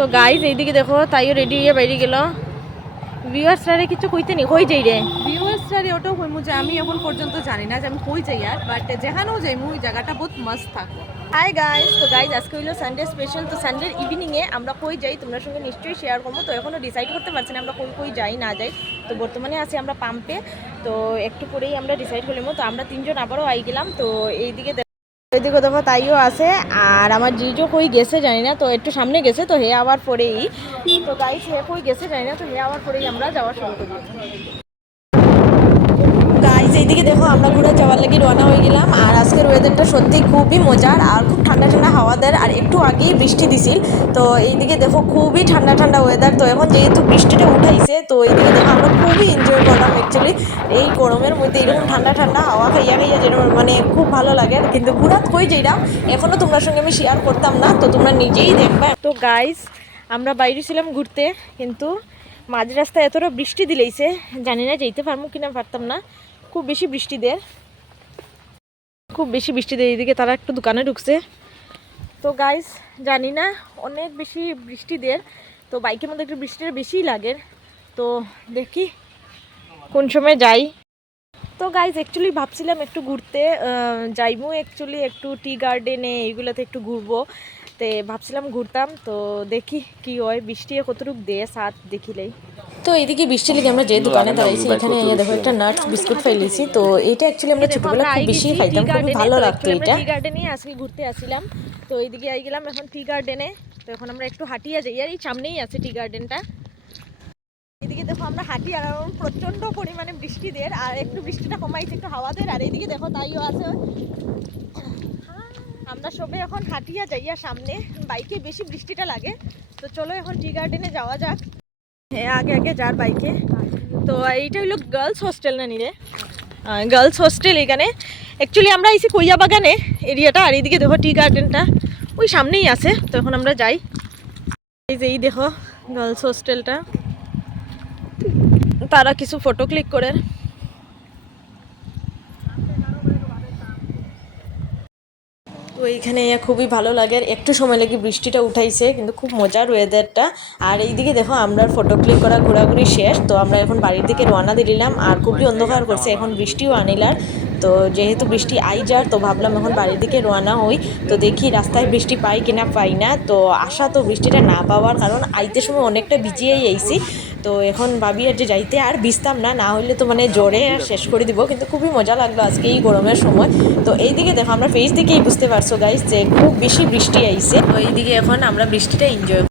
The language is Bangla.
তো গাইজ এইদিকে দেখো তাইও রেডি হয়ে বাইরে গেল। ভিউয়ার্সরা কিছু কইতে নি কই যাই রে? ভিউয়ার্সরা ওটাও কইমু যে আমি এখন পর্যন্ত জানি না যে আমি কই যাই, আর বাট যেখানেও যাইমু ওই জায়গাটা বহুত মস্ত থাকবো। হাই গাইজ, তো গাইজ আজকে হইলো সানডে স্পেশাল। তো সানডের ইভিনিংয়ে আমরা কই যাই তোমার সঙ্গে নিশ্চয়ই শেয়ার করবো। তো এখনও ডিসাইড করতে পারছি না আমরা কই কই যাই না যাই। তো বর্তমানে আছি আমরা পাম্পে, তো একটু পরেই আমরা ডিসাইড করলাম। তো আমরা তিনজন আবারও আই গেলাম। তো এইদিকে ওইদিকে দেখো তাইও আছে, আর আমার জিজো কই গেছে জানি না, তো একটু সামনে গেছে। তো হে আবার পরেই, তো গাইজ হে কই গেছে জানি না, তো হে আবার পরেই আমরা যাওয়া শুরু করি। গাইজ এইদিকে দেখো আমরা ঘুরে যাওয়ার লাগি রওনা হয়ে গেলাম। আর আজকের ওয়েদারটা সত্যি খুবই মজার, আর খুব ঠান্ডা ঠান্ডা হাওয়াদার, আর একটু আগেই বৃষ্টি দিছিল। তো এইদিকে দেখো খুবই ঠান্ডা ঠান্ডা ওয়েদার। তো এখন যেহেতু বৃষ্টিটা উঠাইছে, তো এইদিকে দেখো আমরা খুবই এনজয় করলাম অ্যাকচুয়ালি। এই গরমের মধ্যে এরকম ঠান্ডা ঠান্ডা হাওয়া খাইয়া খাইয়া যেন মানে খুব ভালো লাগে। কিন্তু ঘুরাত কই যেটা এখনও তোমার সঙ্গে আমি শেয়ার করতাম না, তো তোমরা নিজেই দেখবে। তো গাইজ আমরা বাইরে ছিলাম ঘুরতে, কিন্তু মাঝ রাস্তায় এতটা বৃষ্টি দিলেইছে, জানি না যেতে পারবো কিনা, পারতাম না। খুব বেশি বৃষ্টি দেয়, খুব বেশি বৃষ্টি দেয়। এইদিকে তারা একটু দোকানে ঢুকছে। তো গাইস জানি না, অনেক বেশি বৃষ্টি দেয়, তো বাইকের মধ্যে একটু বৃষ্টিটা বেশিই লাগে। তো দেখি কোন সময় যাই। তো গাইজ অ্যাকচুয়ালি ভাবছিলাম একটু ঘুরতে যাইবো, অ্যাকচুয়ালি একটু টি গার্ডেনে এইগুলোতে একটু ঘুরবো। তো ভাবছিলাম ঘুরতাম, তো দেখি কি হয়, বৃষ্টি কতটুকু দেয় সাথ দেখিলেই। তো এইদিকে বৃষ্টি লেগে আমরা যে দোকানে দাঁড়াইছি, এখানে দেখো একটা নাটস বিস্কুট ফাইলেছি। তো এইটা অ্যাকচুয়ালি আমরা ছোটবেলা খুব বেশি খাইতাম, খুব ভালো লাগতো এটা। টি গার্ডেনে আজকে ঘুরতে আসছিলাম, তো এইদিকে আই গেলাম এখন টি গার্ডেনে। তো এখন আমরা একটু হাঁটিয়া যাই, আর এই সামনেই আছে টি গার্ডেনটা। এদিকে দেখো আমরা হাঁটি, আর প্রচন্ড পরিমাণে বৃষ্টি দেয়, আর একটু বৃষ্টিটা কমাইছে, একটু হাওয়া দেয়। আর এইদিকে দেখো তাইও আছে। আমরা সবে এখন হাঁটিয়া যাইয়া সামনে, বাইকে বেশি বৃষ্টিটা লাগে। তো চলো এখন টি গার্ডেনে যাওয়া যাক। হ্যাঁ আগে আগে যার বাইকে। তো এইটা হইলো গার্লস হোস্টেল না নিরে, গার্লস হোস্টেল। এখানে অ্যাকচুয়ালি আমরা এসে কইয়া বাগানে এরিয়াটা, আর এইদিকে দেখো টি গার্ডেনটা ওই সামনেই আছে। তো এখন আমরা যাই। এই যে এই দেখো গার্লস হোস্টেলটা, তারা কিছু ফটো ক্লিক করে। তো এইখানে খুবই ভালো লাগে, একটু সময় লাগে বৃষ্টিটা উঠাইছে, কিন্তু খুব মজার ওয়েদারটা। আর এইদিকে দেখো আমরা ফটো ক্লিক করা ঘোরাঘুরি শেষ। তো আমরা এখন বাড়ির দিকে রওনা দিলাম, আর খুবই অন্ধকার করছে, এখন বৃষ্টিও আনিলার। তো যেহেতু বৃষ্টি আই যার, তো ভাবলাম এখন বাড়ির দিকে রওনা হই। তো দেখি রাস্তায় বৃষ্টি পাই কিনা পাই না। তো আশা তো বৃষ্টিটা না পাওয়ার, কারণ আইতে সময় অনেকটা ভিজিয়েই আইছি। তো এখন ভাবি আর যে যাইতে আর ভিজতাম না, না হইলে তো মানে জ্বরে আর শেষ করে দিব। কিন্তু খুবই মজা লাগলো আজকে এই গরমের সময়। তো এইদিকে দেখো আমরা ফেস দিকেই বুঝতে পারছো গাইস যে খুব বেশি বৃষ্টি আইছে। তো এইদিকে এখন আমরা বৃষ্টিটা এনজয়